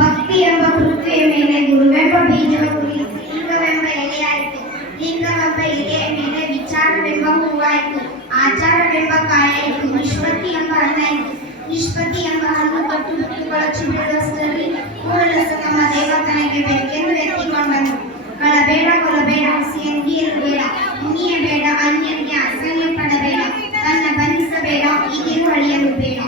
ಭಕ್ತಿ ಎಂಬ ಪೃಥ್ವಿಯ ಮೇಲೆ ಗುರುವೆಂಬ ಬೀಜವ ಕುರಿತು ಲಿಂಗವೆಂಬ ಎಲೆಯಾಯಿತು. ಲಿಂಗವೆಂಬ ಎಲೆಯ ಮೇಲೆ ವಿಚಾರವೆಂಬ ಹೂವಾಯಿತು. ಆಚಾರವೆಂಬ ಕಾಯಾಯಿತು. ನಿಷ್ಪತ್ತಿ ಎಂಬ ಹಣ್ಣಾಯಿತು. ನಿಷ್ಪತ್ತಿ ಎಂಬ ಹಣ್ಣು ಕಟ್ಟು ಬಿಟ್ಟು ಬೀಳುವಷ್ಟರಲ್ಲಿ ಕೂಡಲಸ ನಮ್ಮ ದೇವತನಿಗೆ ಬೇಕೆಂದು ಎತ್ತಿಕೊಂಡನು. ಕಳಬೇಡ, ಕೊಲಬೇಡ, ಹಸಿಯಂಗಿಯರು ಬೇಡ, ಮುನಿಯಬೇಡ, ಅನ್ಯನಿಗೆ ಅಸಹ್ಯ ಪಡಬೇಡ, ತನ್ನ ಬಂಧಿಸಬೇಡ, ಈಗಿಗೂ ಅಳಿಯಲು ಬೇಡ.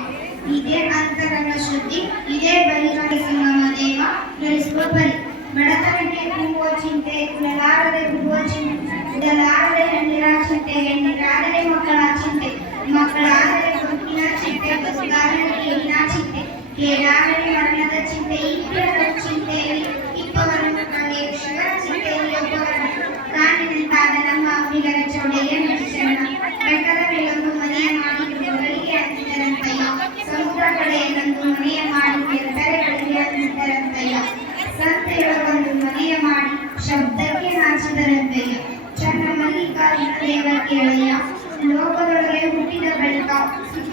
ಇದೇ ಅಂತರಂಗ ಶುದ್ಧಿ, ಇದೇ ಬಹಿರಂಗ ಸಂಗಮ ದೇವ ನಡೆಸುವ ಬರಿ. ಬಡತನಕ್ಕೆ ಕೂಗುವ ಚಿಂತೆ, ಕುಳಲಾರದೆ ಬಿಡುವ ಚಿಂತೆ, ಉಡಲಾರದೆ ಹೆಣ್ಣಿನ ಚಿಂತೆ, ಹೆಣ್ಣಿರಾದರೆ ಮಕ್ಕಳ ಚಿಂತೆ, ಮಕ್ಕಳಾದರೆ ಬದುಕಿನ ಚಿಂತೆ, ಬದುಕಾದರೆ ಕೇಳಿನ ಚಿಂತೆ, ಕೇಳಾದರೆ ಮರಣದ ಚಿಂತೆ, ಇಬ್ಬರ ಚಿಂತೆಯಲ್ಲಿ ಇಬ್ಬವರನ್ನು ಕಂಡೆ ಶಿವನ ಚಿಂತೆಯಲ್ಲಿ ಒಬ್ಬವರನ್ನು ಪ್ರಾಣಿನಿಂದಾದ ನಮ್ಮ ಅಂಬಿಗರ ಚೌಡೆಯ ಮೆಚ್ಚನ. ಬೆಟ್ಟದ ಮೇಲೊಂದು ಮನೆಯ ಮಾಡಿ ಗಳಿಗೆ ಅಂತಿದ್ದರಂತಯ್ಯ, ಸಮುದ್ರ ಕಡೆಯಲ್ಲೊಂದು ಮನೆಯ ಮಾಡಿ ಎತ್ತರಗಳಿಗೆ ಅಂತಿದ್ದರಂತಯ್ಯ, ಸಂತೆಯೊಳಗೊಂದು ಮನೆಯ ಮಾಡಿ ಶಬ್ದಕ್ಕೆ ನಾಚಿದರಂತಯ್ಯ. ಚನ್ನ ಮಲ್ಲಿಕಾರ್ಜುನ ದೇವ ಕೇಳಯ್ಯ, ಲೋಕದೊಳಗೆ ಹುಟ್ಟಿದ ಬಳಿಕ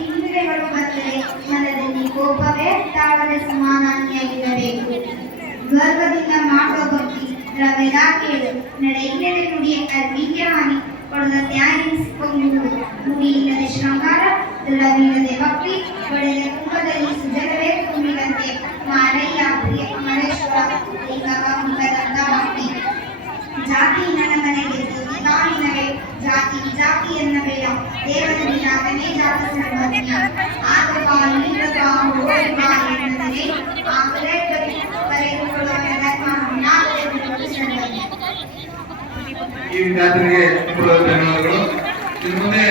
ಇಂದ್ರಿಯಗಳು ಬಂದರೆ ಮನದಲ್ಲಿ ಕೋಪವೇ ತಾಳದೆ ಸಮಾಧಾನಿಯಾಗಿರಬೇಕು. ಗರ್ವದಿಂದ ಮಾಡುವ ಭಕ್ತಿ ದ್ರವ್ಯದ ಕೇಳು, ನಡೆಯಿಲ್ಲದೆ ನುಡಿಯ ಅರ್ವಿಗೆ ಹಾನಿ, ಕೊಡದ ತ್ಯಾಗಿಸಿಕೊಂಡು ನುಡಿ ಇಲ್ಲದೆ ಶೃಂಗಾರ, ದೃಢವಿಲ್ಲದೆ ಭಕ್ತಿ, ಒಡೆದ ಕುಂಭದಲ್ಲಿ ಸುಜಲವೇ ತುಂಬಿದಂತೆ ಮಾರಯ್ಯ ಪ್ರಿಯ ಅಮರೇಶ್ವರ ಮುಖದಂತ ಭಕ್ತಿ. ಜಾತಿ ನನ್ನ ಮನೆಗೆ ಜ್ಯೋತಿಗಾಲಿನವೇ, ಜಾತಿ ವಿಜಾತಿ ಎನ್ನಬೇಡ, ದೇವರಲ್ಲಿ ಜಾತನೇ ಜಾತ ಸರ್ವಜ್ಞ. ಆಗ ಬಾಲಿಲ್ಲದ ಎನ್ನದರೆ ಆಗಲೇ ಕರೆದುಕೊಳ್ಳುವ ನಾಗಲೇ ಬಿಡುವುದು ಸರ್ವಜ್ಞ. ಈ ವಿದ್ಯಾರ್ಥಿಗಳಿಗೆ ಧನ್ಯವಾದಗಳು. ಇನ್ನು ಮುಂದೆ